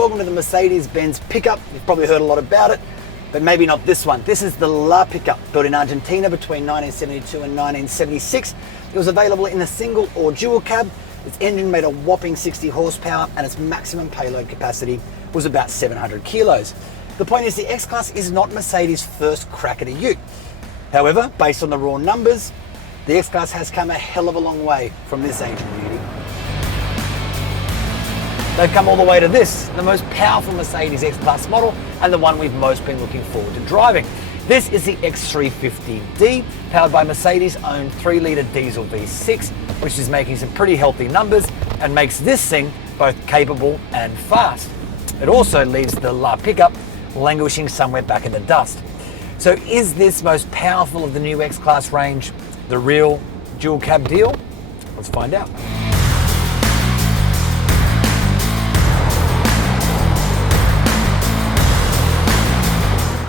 welcome to the Mercedes-Benz pickup. You've probably heard a lot about it, but maybe not this one. This is the La pickup, built in Argentina between 1972 and 1976. It was available in a single or dual cab. Its engine made a whopping 60 horsepower and its maximum payload capacity was about 700 kilos. The point is, the X-Class is not Mercedes' first crack at a ute. However, based on the raw numbers, the X-Class has come a hell of a long way from this ancient beauty. They've come all the way to this, the most powerful Mercedes X-Class model and the one we've most been looking forward to driving. This is the X350D, powered by Mercedes' own 3-litre diesel V6, which is making some pretty healthy numbers and makes this thing both capable and fast. It also leaves the La pickup languishing somewhere back in the dust. So is this most powerful of the new X-Class range the real dual cab deal? Let's find out.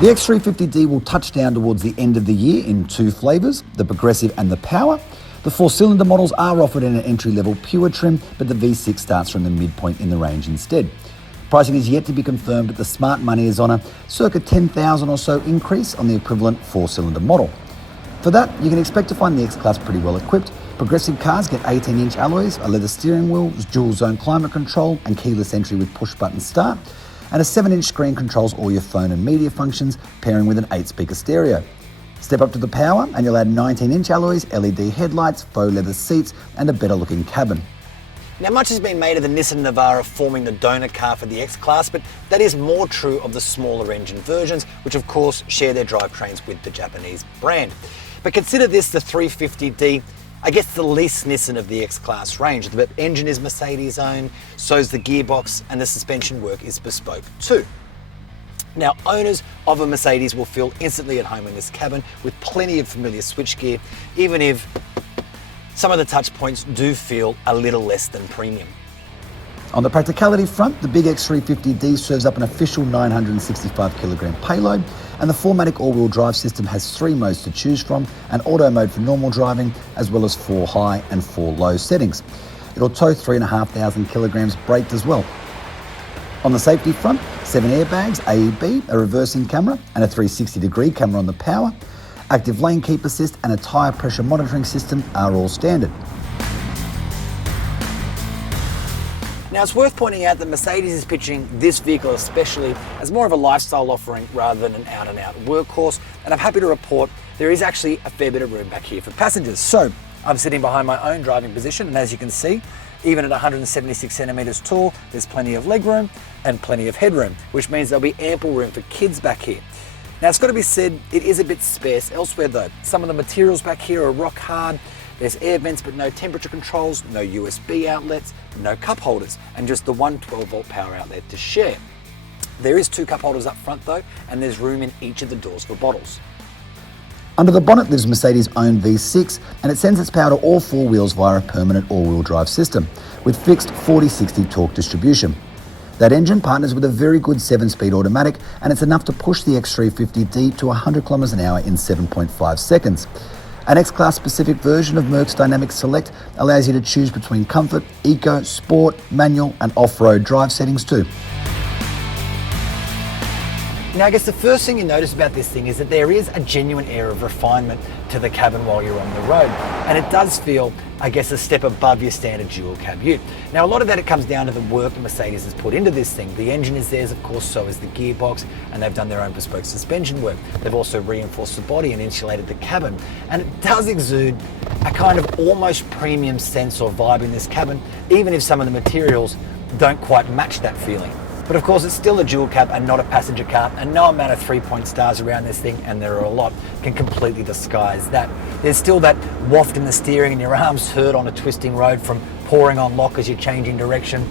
The X350D will touch down towards the end of the year in two flavours, the Progressive and the Power. The 4-cylinder models are offered in an entry-level pure trim, but the V6 starts from the midpoint in the range instead. Pricing is yet to be confirmed, but the smart money is on a circa $10,000 or so increase on the equivalent 4-cylinder model. For that, you can expect to find the X-Class pretty well equipped. Progressive cars get 18-inch alloys, a leather steering wheel, dual-zone climate control and keyless entry with push-button start, and a 7-inch screen controls all your phone and media functions, pairing with an 8-speaker stereo. Step up to the Power and you'll add 19-inch alloys, LED headlights, faux leather seats and a better looking cabin. Now, much has been made of the Nissan Navara forming the donor car for the X-Class, but that is more true of the smaller engine versions, which of course share their drivetrains with the Japanese brand. But consider this the 350D, I guess the least Nissan of the X-Class range. The engine is Mercedes owned, so's the gearbox, and the suspension work is bespoke too. Now, owners of a Mercedes will feel instantly at home in this cabin with plenty of familiar switchgear, even if some of the touch points do feel a little less than premium. On the practicality front, the big X350D serves up an official 965 kilogram payload, and the 4MATIC all-wheel drive system has 3 modes to choose from, an auto mode for normal driving, as well as 4 high and 4 low settings. It'll tow 3,500 kilograms braked as well. On the safety front, 7 airbags, AEB, a reversing camera, and a 360-degree camera on the Power. Active lane keep assist and a tyre pressure monitoring system are all standard. Now, it's worth pointing out that Mercedes is pitching this vehicle especially as more of a lifestyle offering rather than an out-and-out workhorse, and I'm happy to report there is actually a fair bit of room back here for passengers. So I'm sitting behind my own driving position, and as you can see, even at 176 centimetres tall, there's plenty of legroom and plenty of headroom, which means there'll be ample room for kids back here. Now, it's got to be said, it is a bit sparse elsewhere though. Some of the materials back here are rock hard. There's air vents but no temperature controls, no USB outlets, no cup holders, and just the one 12-volt power outlet to share. There is 2 cup holders up front though, and there's room in each of the doors for bottles. Under the bonnet lives Mercedes' own V6, and it sends its power to all 4 wheels via a permanent all-wheel drive system with fixed 40-60 torque distribution. That engine partners with a very good 7-speed automatic, and it's enough to push the X350D to 100 kilometers an hour in 7.5 seconds. An X-Class specific version of Merc's Dynamic Select allows you to choose between comfort, eco, sport, manual and off-road drive settings too. Now, I guess the first thing you notice about this thing is that there is a genuine air of refinement to the cabin while you're on the road. And it does feel, I guess, a step above your standard dual cab ute. Now, a lot of that, it comes down to the work that Mercedes has put into this thing. The engine is theirs, of course, so is the gearbox, and they've done their own bespoke suspension work. They've also reinforced the body and insulated the cabin. And it does exude a kind of almost premium sense or vibe in this cabin, even if some of the materials don't quite match that feeling. But of course, it's still a dual cab and not a passenger car, and no amount of 3-point stars around this thing, and there are a lot, can completely disguise that. There's still that waft in the steering and your arms hurt on a twisting road from pouring on lock as you're changing direction.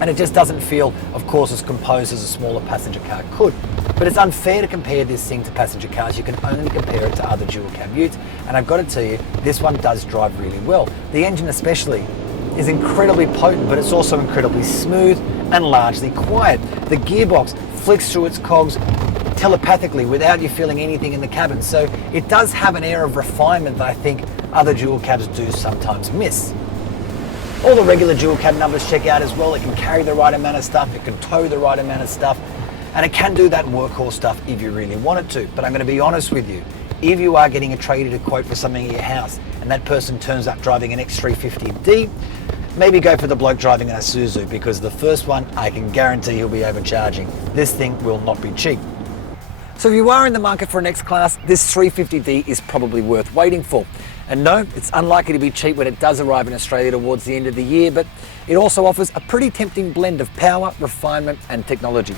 And it just doesn't feel, of course, as composed as a smaller passenger car could. But it's unfair to compare this thing to passenger cars. You can only compare it to other dual cab utes, and I've got to tell you, this one does drive really well. The engine especially is incredibly potent, but it's also incredibly smooth and largely quiet. The gearbox flicks through its cogs telepathically without you feeling anything in the cabin. So it does have an air of refinement that I think other dual cabs do sometimes miss. All the regular dual cab numbers check out as well. It can carry the right amount of stuff, it can tow the right amount of stuff, and it can do that workhorse stuff if you really want it to. But I'm going to be honest with you, if you are getting a tradie to quote for something in your house and that person turns up driving an X350D, maybe go for the bloke driving an Isuzu, because the first one, I can guarantee he'll be overcharging. This thing will not be cheap. So if you are in the market for an X-Class, this 350D is probably worth waiting for. And no, it's unlikely to be cheap when it does arrive in Australia towards the end of the year, but it also offers a pretty tempting blend of power, refinement and technology.